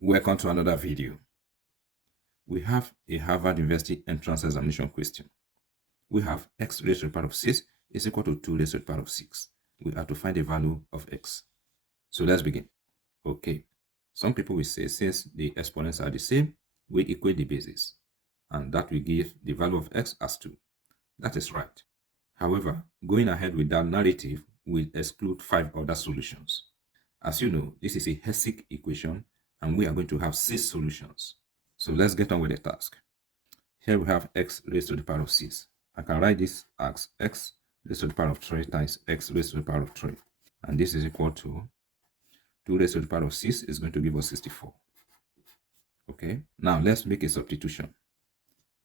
Welcome to another video. We have a Harvard University entrance examination question. We have x raised to the power of 6 is equal to 2 raised to the power of 6. We have to find the value of x. So let's begin. Okay, some people will say since the exponents are the same, we equate the bases, and that will give the value of x as 2. That is right. However, going ahead with that narrative will exclude 5 other solutions. As you know, this is a Hessick equation, and we are going to have 6 solutions. So let's get on with the task. Here we have x raised to the power of 6. I can write this as x raised to the power of 3 times x raised to the power of 3. And this is equal to 2 raised to the power of 6 is going to give us 64. Okay, now let's make a substitution.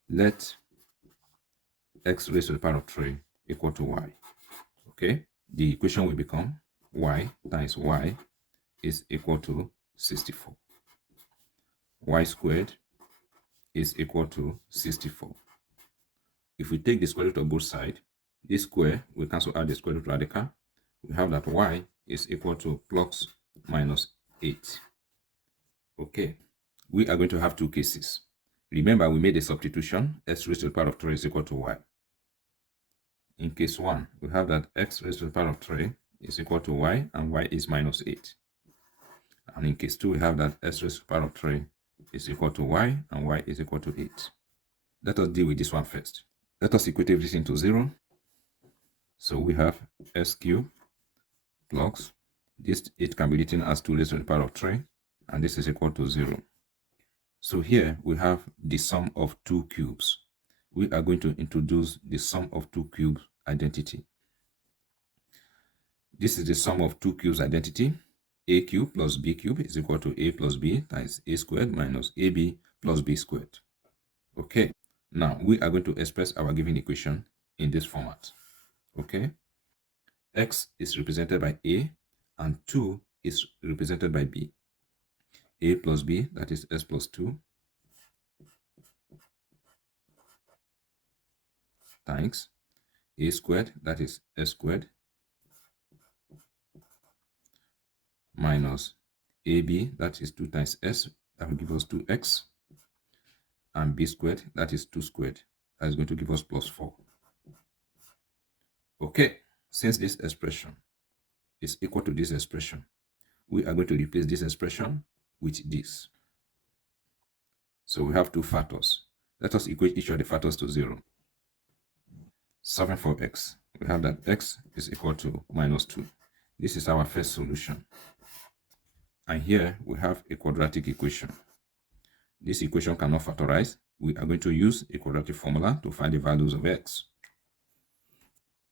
Let x raised to the power of 3 equal to y. Okay, the equation will become y times y is equal to 64. Y squared is equal to 64. If we take the square root of both sides, this square will cancel out the square root radical. We have that y is equal to plus minus 8. Okay, we are going to have two cases. Remember, we made a substitution, x raised to the power of 3 is equal to y. In case 1, we have that x raised to the power of 3 is equal to y, and y is minus 8. And in case 2, we have that x raised to the power of 3 is equal to y, and y is equal to 8. Let us deal with this one first. Let us equate everything to 0. So we have s cubed plus, this 8 can be written as 2 raised to the power of 3, and this is equal to 0. So here we have the sum of two cubes. We are going to introduce the sum of two cubes identity. This is the sum of two cubes identity. A cubed plus b cubed is equal to a plus b times a squared minus ab plus b squared. Okay, now we are going to express our given equation in this format. Okay, x is represented by a and 2 is represented by b. A plus b, that is s plus 2, times a squared, that is s squared, minus ab, that is 2 times s, that will give us 2x, and b squared, that is 2 squared, that is going to give us plus 4. Okay, since this expression is equal to this expression, we are going to replace this expression with this. So we have two factors. Let us equate each of the factors to 0. Solving for x, we have that x is equal to minus 2. This is our first solution. And here we have a quadratic equation. This equation cannot factorize. We are going to use a quadratic formula to find the values of x.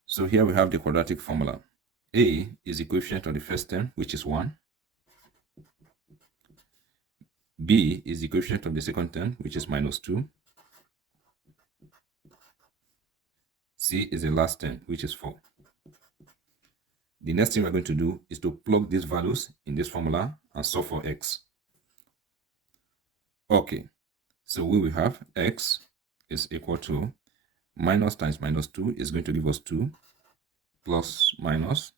So here we have the quadratic formula. A is the coefficient of the first term, which is 1. B is the coefficient of the second term, which is minus 2. C is the last term, which is 4. The next thing we're going to do is to plug these values in this formula and solve for x. Okay, so we will have x is equal to minus times minus 2 is going to give us 2, plus minus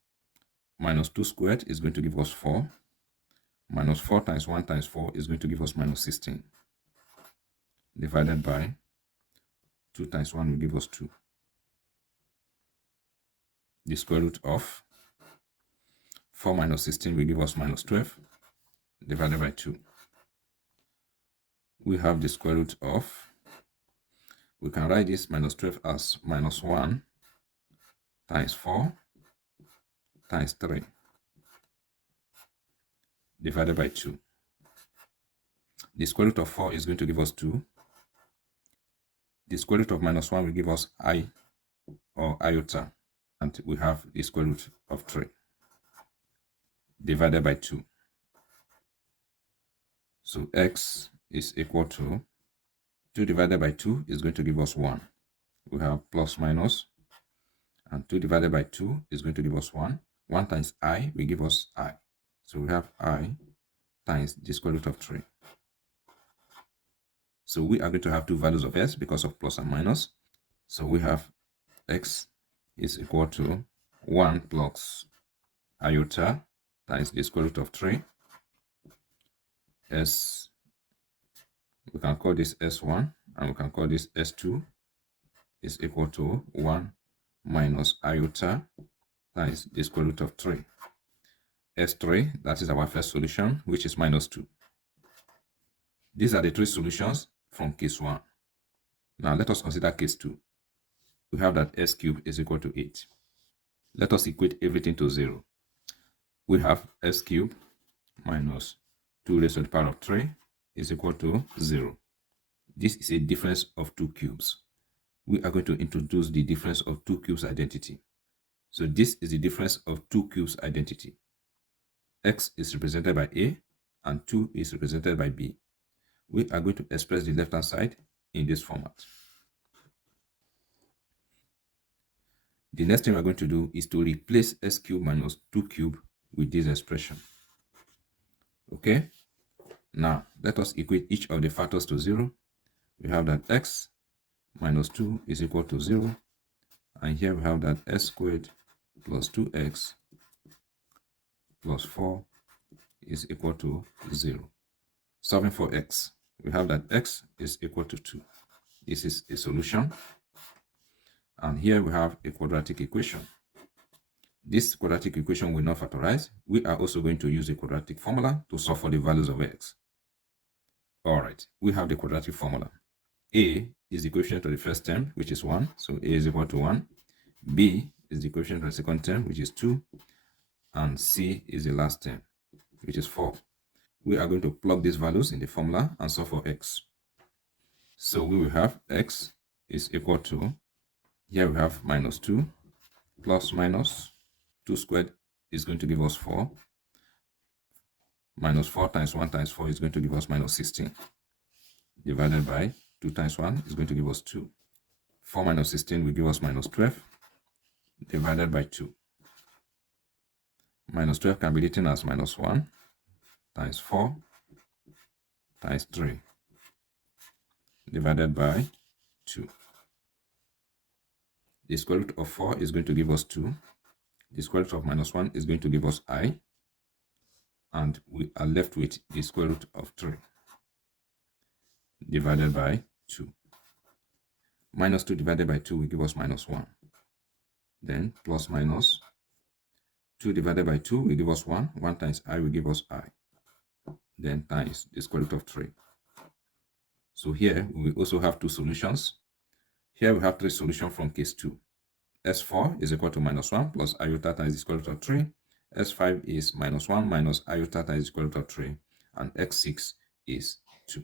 2 squared is going to give us 4, minus 4 times 1 times 4 is going to give us minus 16, divided by 2 times 1 will give us 2. The square root of 4 minus 16 will give us minus 12, divided by 2. We have the square root of, we can write this minus 12 as minus 1 times 4 times 3, divided by 2. The square root of 4 is going to give us 2. The square root of minus 1 will give us I, or iota, and we have the square root of 3, divided by 2. So x is equal to 2 divided by 2 is going to give us 1. We have plus minus, and 2 divided by 2 is going to give us 1. 1 times I will give us I. So we have I times the square root of 3. So we are going to have two values of s because of plus and minus. So we have x is equal to 1 plus iota times the square root of 3 we can call this S1 and we can call this S2 is equal to 1 minus iota times the square root of 3. S3, that is our first solution, which is minus 2. These are the three solutions from case 1. Now let us consider case 2. We have that S cubed is equal to 8. Let us equate everything to 0. We have S cubed minus 2 raised to the power of 3 is equal to 0. This is a difference of 2 cubes. We are going to introduce the difference of 2 cubes identity. So this is the difference of 2 cubes identity. X is represented by A and 2 is represented by B. We are going to express the left-hand side in this format. The next thing we're going to do is to replace S cubed minus 2 cubed with this expression. Okay? Now, let us equate each of the factors to 0. We have that x minus 2 is equal to 0. And here we have that s squared plus 2x plus 4 is equal to 0. Solving for x, we have that x is equal to 2. This is a solution. And here we have a quadratic equation. This quadratic equation will not factorize. We are also going to use a quadratic formula to solve for the values of x. All right, we have the quadratic formula. A is the coefficient of the first term, which is 1. So A is equal to 1. B is the coefficient of the second term, which is 2. And C is the last term, which is 4. We are going to plug these values in the formula and solve for x. So we will have x is equal to, here we have minus 2 plus minus 2 squared is going to give us 4. Minus 4 times 1 times 4 is going to give us minus 16. Divided by 2 times 1 is going to give us 2. 4 minus 16 will give us minus 12. Divided by 2. Minus 12 can be written as minus 1 times 4 times 3. Divided by 2. The square root of 4 is going to give us 2. The square root of minus 1 is going to give us I. And we are left with the square root of 3 divided by 2. Minus 2 divided by 2 will give us minus 1. Then plus minus 2 divided by 2 will give us 1. 1 times I will give us I. Then times the square root of 3. So here we will also have two solutions. Here we have three solutions from case 2. S4 is equal to minus 1 plus iota times the square root of 3. S5 is minus 1 minus iota times the square root of 3. And X6 is 2.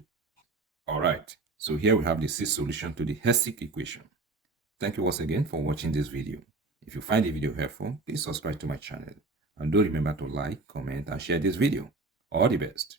All right. So here we have the sixth solution to the Hessick equation. Thank you once again for watching this video. If you find the video helpful, please subscribe to my channel. And do remember to like, comment, and share this video. All the best.